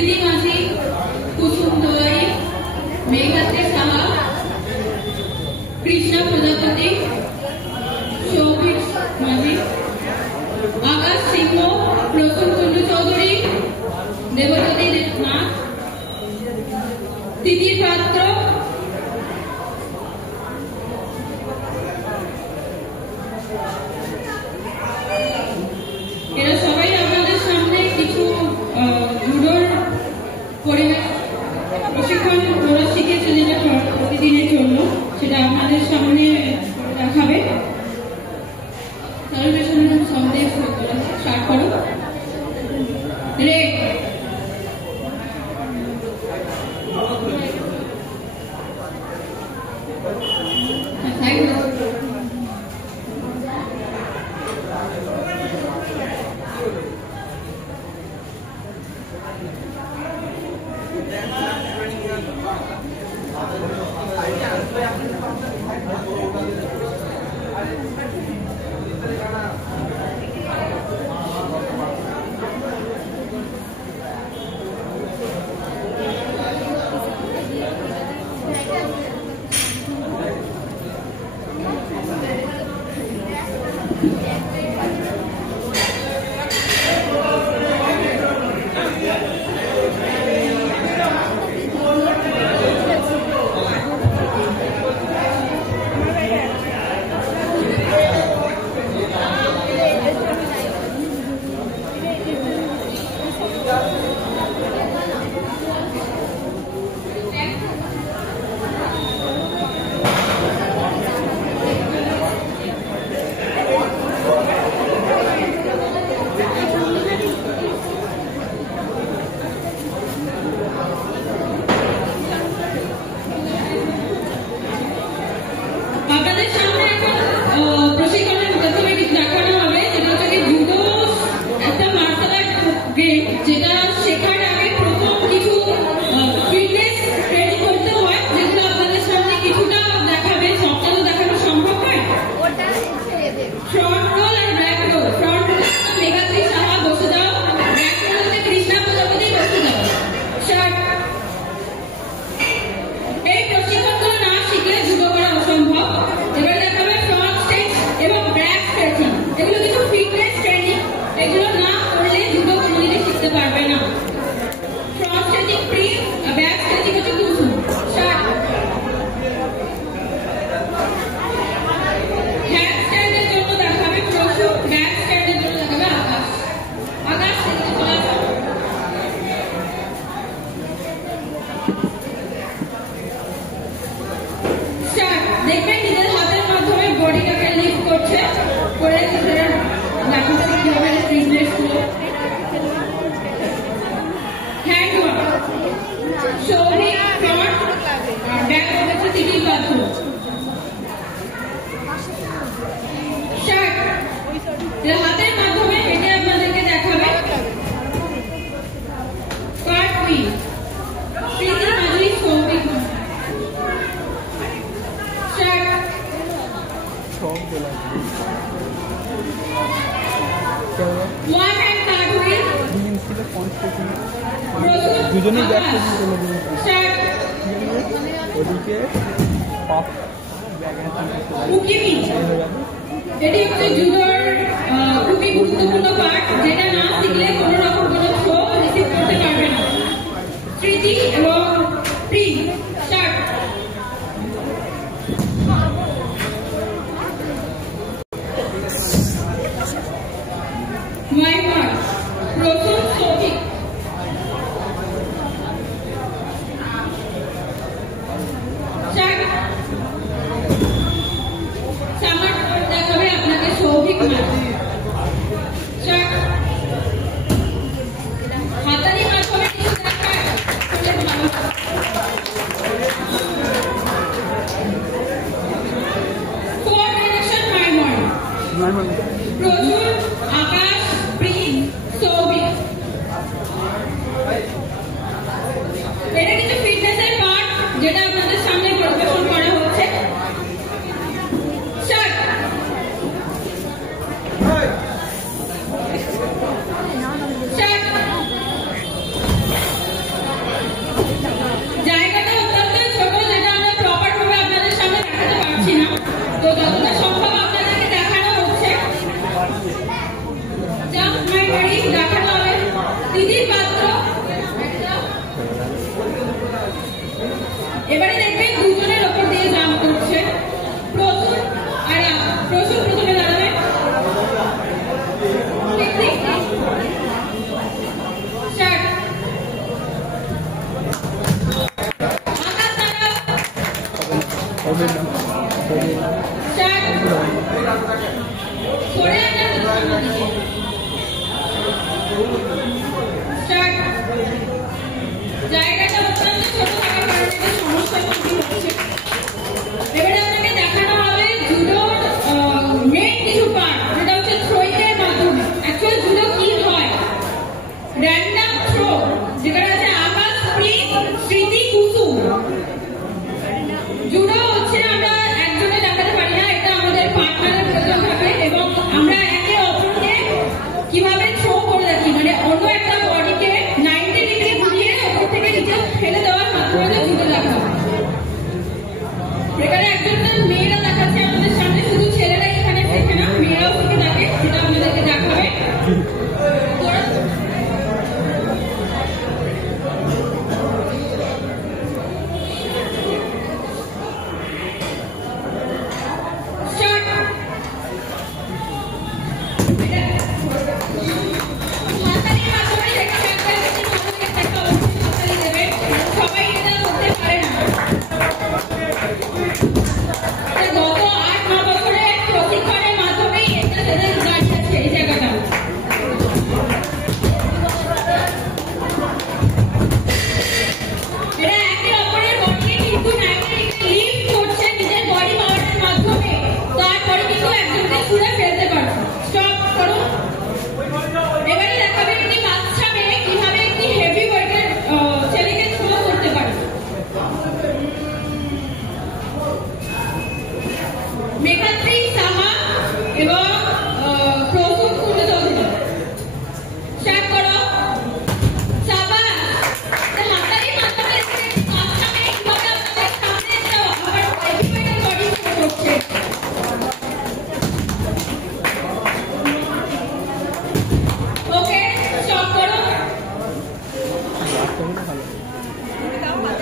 প্রীতি মাঝি, কুসুম দোয়ারি, মেঘাত্রী সাহা, কৃষ্ণা প্রজাপতি, সৌভিক মাঝি, আকাশ সিংহ, প্রসূন কুন্ডু চৌধুরী, দেবজ্যোতি নাথ, তিতির পাত্র, এরা সবাই আপনাদের সামনে কিছু জুডোর পরিবেশ প্রশিক্ষণ ওরা শিখেছে যেটা প্রতিদিনের জন্য সেটা আপনাদের সামনে দেখাবে। তার পেছনে সন্দেহ স্টার্ট করো। রেড দুজনেই ব্যাক করতে চলে ওদিকে পাপ এটি হচ্ছে জুডোর খুবই গুরুত্বপূর্ণ পার্ট যেটা না শিখলে কোনো রকম কোনো থ্রো রিসিভ করতে পারবে না। স্মৃতি এবং প্রি স্টার্ট। মাইমার প্রথম সঠিক দেখাবে আপনাকে সৌভিক মাঝি। হাতারি মাধ্যমে কিছু দেখায় ভালো। কোঅর্ডিনেশন মাইমার প্রচুর আকাশ প্রি সৌভিক। জাম্প মাই বাড়ি দেখানো হবে দিদির পাত্র। এবারে দেখবেন দুজনের ওপর দিয়ে জাম্প করছে প্রসূন আর প্রসূন প্রথমে দাঁড়াবে। স্টার্ট। আকাশ দাঁড়াও। স্টার্ট। সরে আসেন দিকে। স্টার্ট। জায়গাটা অত্যন্ত ছোট থাকার কারণে সমস্যার সৃষ্টি হচ্ছে। এবারে আপনাকে দেখানো হবে জুডোর মেন কিছু পার্ট, যেটা হচ্ছে থ্রোইংয়ের মাধ্যমে। অ্যাকচুয়াল জুডো কি হয়, র্যান্ডম থ্রো, যেটা আছে আকাশ, স্প্রিং, স্মৃতি, কুসুম। জুডো হচ্ছে আমরা একজনে দেখাতে পারি না, এটা আমাদের পার্টনারের প্রয়োজন থাকে এবং আমরা একে অপরকে কিভাবে থ্রো করে রাখি, মানে অন্য একটা বডিকে 90 ডিগ্রি ঘুরিয়ে ওপর থেকে নিচে ফেলে দেওয়ার মাধ্যমে জুডো দেখা হয়। এখানে একজন মেয়েরা দেখাচ্ছে আমাদের সামনে, শুধু ছেলেরাই এখানে শেখে না, মেয়েরাও শিখে থাকে, সেটা আমাদেরকে দেখাবে। সবাই এটা করতে পারে না। গত 8-9 বছরের প্রশিক্ষণের মাধ্যমেই এটা সেদের দাঁড়িয়েছে এই জায়গাটা। এরা একে অপরের বডিকে কিন্তু 90 ডিগ্রি লিফট করছে নিজের বডি পাওয়ারের মাধ্যমে, তারপরে কিন্তু একজনকে ছুঁড়ে ফেলতে পারছে। স্টপ করুন। এবারে দেখাবে একটি বাচ্চা মেয়ে কিভাবে একটি হেভি ওয়েটের ছেলেকে থ্রো করতে পারে। মেঘাত্রী সাহা এবং প্রসূন কুন্ডু চৌধুরী, স্টার্ট করো। সাবাস। হাতারি মাধ্যমে বাচ্চা মেয়ে কিভাবে আপনাদের সামনে যাওয়া আবার হেভি ওয়েটের বডি করছে। ওকে, স্টপ করো।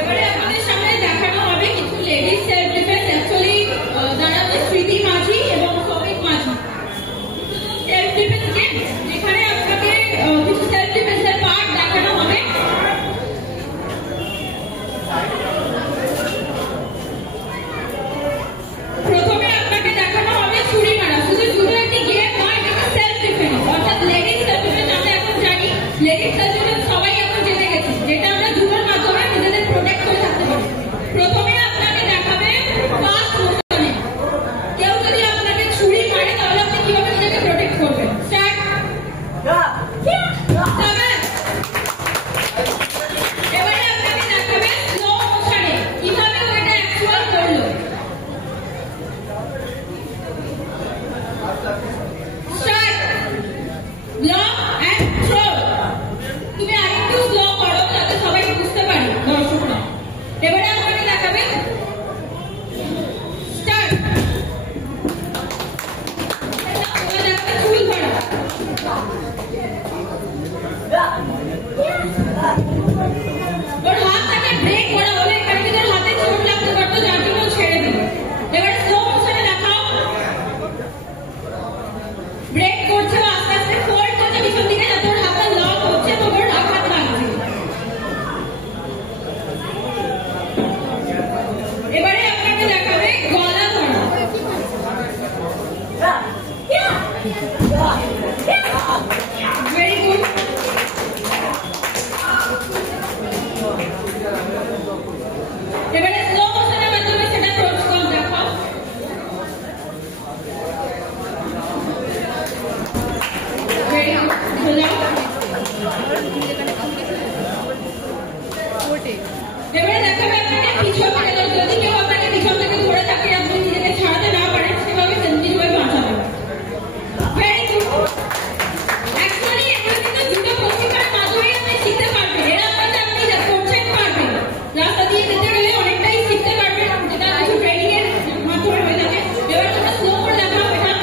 এবারে আমাদের সামনে দেখানো হবে কিছু লেডিস সেলফ ডিফেন্স। অ্যাকচুয়ালি দাঁড়াবে স্মৃতি মাঝি এবং সৌমিক মাঝি। সেলফ ডিফেন্স গেম, যেখানে আপনাকে কিছু সেলফ ডিফেন্সের পার্ট দেখানো হবে। প্রথমে আপনাকে দেখানো হবে ছুরি মারা। শুধু শুধু একটি গেম নয়, এটা সেলফ ডিফেন্স, অর্থাৎ লেডিস সেলফ ডিফেন্স। আমরা এখন জানি লেডিস সেলফ ডিফেন্স সবাই এখন জেনে গেছে, যেটা আমরা জুডোর মাধ্যমে নিজেদের প্রোটেক্ট করে থাকতে পারি। প্রথমে আপনাকে দেখাবে ফাস্ট মোশনে। কেউ যদি আপনাকে ছুরি মারে তাহলে আপনি কিভাবে নিজেকে প্রোটেক্ট করবেন। স্টার্ট। এবারে আপনাকে দেখাবে স্লো মোশনে কিভাবে ওটা অ্যাকচুয়াল করলো। স্টার্ট। Block and throw. তুমি আরেকটু স্লো করো যাতে সবাই বুঝতে পারে দর্শকরা। এবারে আপনাকে দেখাবে স্টার্ট। এবার দেখাবে চুল ধরা। ওর হাতটাকে ব্রেক করা হলে এখানে কিন্তু ওর হাতে চোট লাগতে পারতো, যার জন্য ছেড়ে দিল। এবারে স্লো মোশনে দেখাও। ব্রেক করছে, আস্তে আস্তে ফোল্ড করছে পিছন দিকে, যাতে ওর হাতটা লক হচ্ছে তো ওর আঘাত লাগছে। এবারে আপনাকে দেখাবে গলা ধরা। Very good. এবারে স্লো মোশনের মাধ্যমে সেটা প্রোটোকল দেখাও। Very good. এবারে দেখাবে আপনাকে পিছন থেকে, যদি কেউ আপনাকে পিছন থেকে ধরে থাকে, আপনি নিজেকে ছাড়াতে না পারেন, সেভাবে নিজেভাবে বাঁচাবেন। Very good. অ্যাকচুয়ালি এগুলো কিন্তু জুডো প্রশিক্ষণের মাধ্যমে আপনি শিখতে পারবেন। এর আপনাকে আপনি করছেন পারবেন, রাস্তা দিয়ে যেতে গেলে অনেকটাই শিখতে পারবেন, যেটা কিছু ট্রেনিং এর মাধ্যমে হয়ে থাকে। এবার তোমরা স্লো করে দেখাও এটা।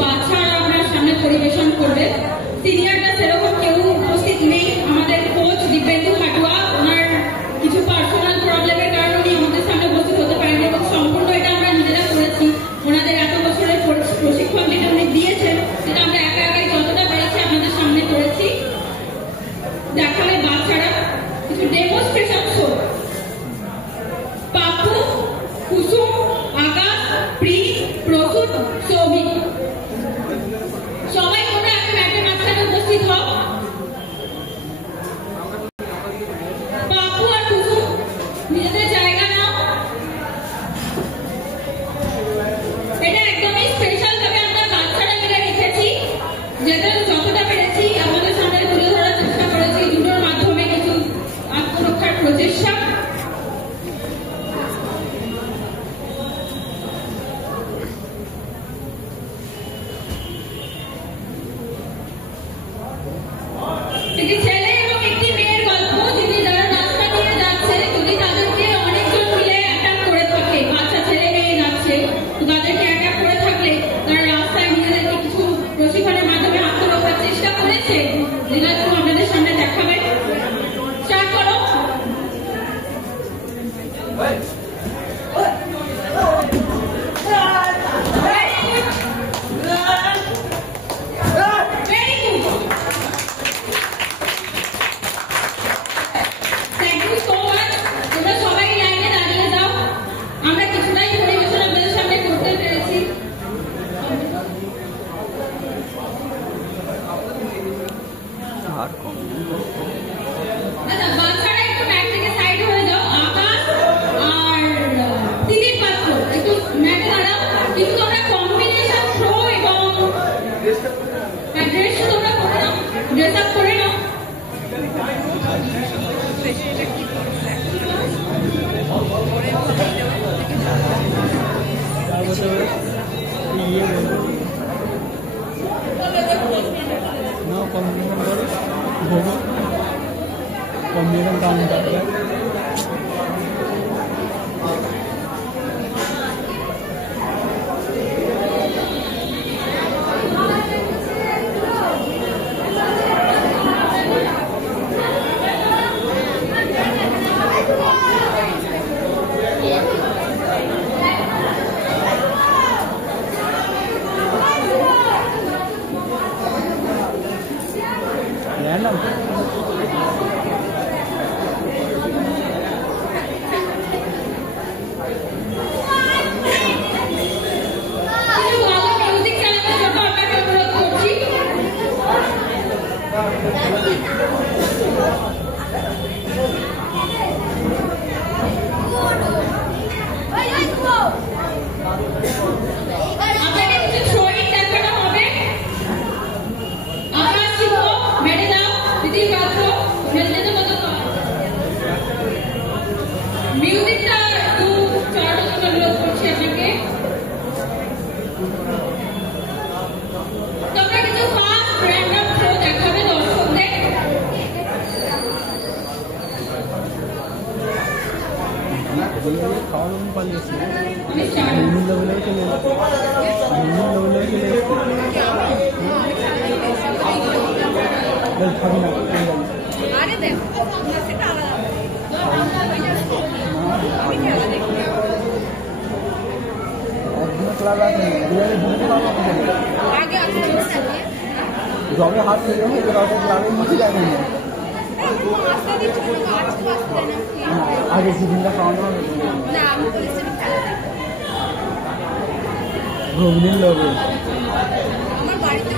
বাচ্চারা আপনার সামনে পরিবেশন করবে। সিনিয়ররা সেরকম কেউ উপস্থিত নেই। আমাদের কোচ দিব্যেন্দু খাটুয়া, ওনার কিছু পার্সোনাল প্রবলেমের কারণে উনি আমাদের সামনে উপস্থিত হতে পারেনি এবং সম্পূর্ণ এটা আমরা নিজেরা করেছি। ওনাদের এত বছরের প্রশিক্ষণ যেটা উনি দিয়েছেন সেটা আমরা একা একাই যতটা পেরেছি আপনাদের সামনে করেছি। দেখাবে বাচ্চারা কিছু ডেমনস্ট্রেশন শো। পাপু, কুসুম, আকাশ, প্রি, প্রসূত, সৌভিক, সবাই তোমরা একটা ম্যাটের মাঝখানে উপস্থিত হও। পাপু আর কুসুম নিজেদের জায়গা নাও। এটা একদমই স্পেশাল ভাবে আমরা বাচ্চারা মিলে রেখেছি, যেটা যতটা পেরেছি আমাদের সামনে তুলে ধরার চেষ্টা করেছি জুডোর মাধ্যমে কিছু আত্মরক্ষার প্রচেষ্টা। একটি ছেলে এবং একটি মেয়ের গল্প, যিনি যারা রাস্তা দিয়ে যাচ্ছে, যদি তাদেরকে অনেকজন মিলে অ্যাটাক করে থাকে, বাচ্চা ছেলে মেয়ে যাচ্ছে, তো তাদেরকে অ্যাটাক করে থাকলে তারা রাস্তায় নিজেদেরকে কিছু প্রশিক্ষণের মাধ্যমে আত্মরক্ষার চেষ্টা করেছে, যেটা একটু আপনাদের সামনে দেখাবে। স্টার্ট করো। ড্রেস আপ করে নাও। कॉम्बिनेशन काम करता है। जब हाथ से आगे सीधे खाওয়ানো ঘুগনির লোভে আমার বাড়িতে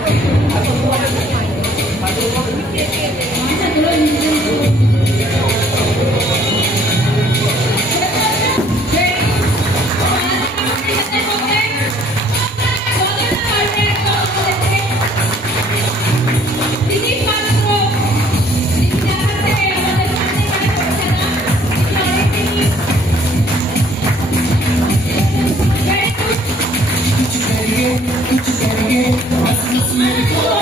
Let's go.